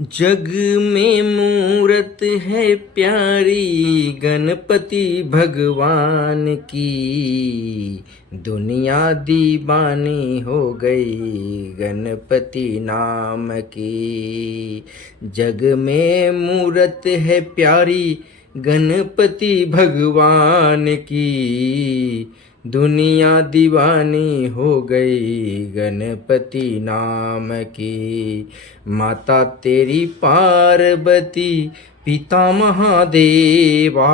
जग में मूरत है प्यारी गणपति भगवान की। दुनिया दीवानी हो गई गणपति नाम की। जग में मूरत है प्यारी गणपति भगवान की। दुनिया दीवानी हो गई गणपति नाम की। माता तेरी पार्वती पिता महादेवा।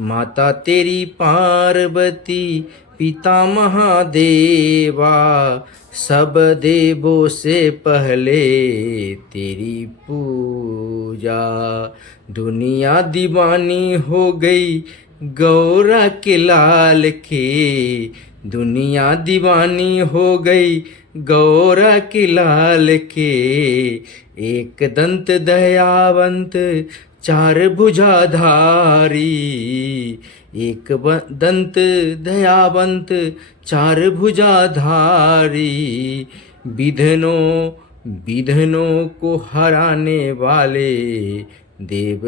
माता तेरी पार्वती पिता महादेवा। सब देवों से पहले तेरी पूजा। दुनिया दीवानी हो गई गौरा के लाल के। दुनिया दीवानी हो गई गौरा के लाल के। एक दंत दयावंत चार भुजाधारी। एक दंत दयावंत चार भुजाधारी। विघ्नों विघ्नों को हराने वाले देव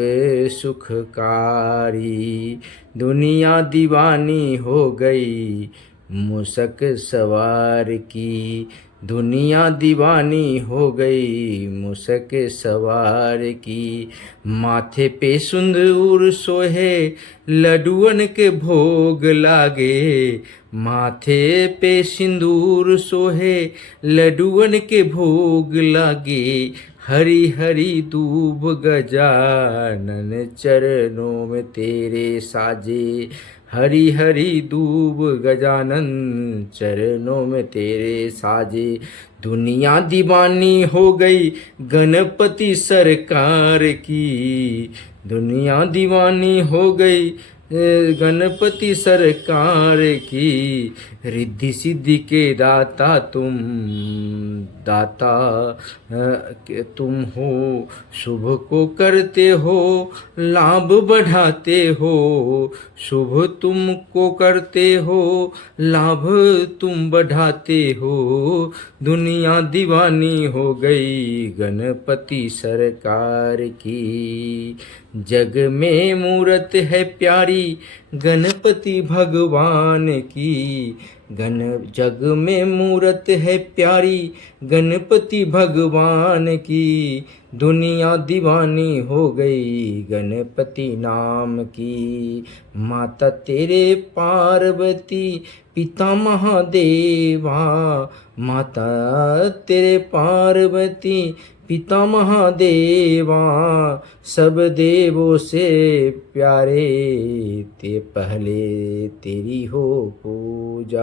सुखकारी। दुनिया दीवानी हो गई मूषक सवार की। दुनिया दीवानी हो गई मूषक सवार की। माथे पे सिंदूर सोहे लड्डुअन के भोग लागे। माथे पे सिंदूर सोहे लड्डुअन के भोग लागे। हरी हरी दूब गजानन चरणों में तेरे साजे। हरी हरी दूब गजानन चरणों में तेरे साजे। दुनिया दीवानी हो गई गणपति सरकार की। दुनिया दीवानी हो गई गणपति सरकार की। रिद्धि सिद्धि के दाता तुम दाता तुम हो। शुभ को करते हो लाभ बढ़ाते हो। शुभ तुमको करते हो लाभ तुम बढ़ाते हो। दुनिया दीवानी हो गई गणपति सरकार की। जग में मूरत है प्यारी गणपति भगवान की। जग में मूरत है प्यारी गणपति भगवान की। दुनिया दीवानी हो गई गणपति नाम की। माता तेरे पार्वती पिता महादेवा। माता तेरे पार्वती पिता महादेवा। सब देवों से प्यारे ते पहले तेरी हो पूजा।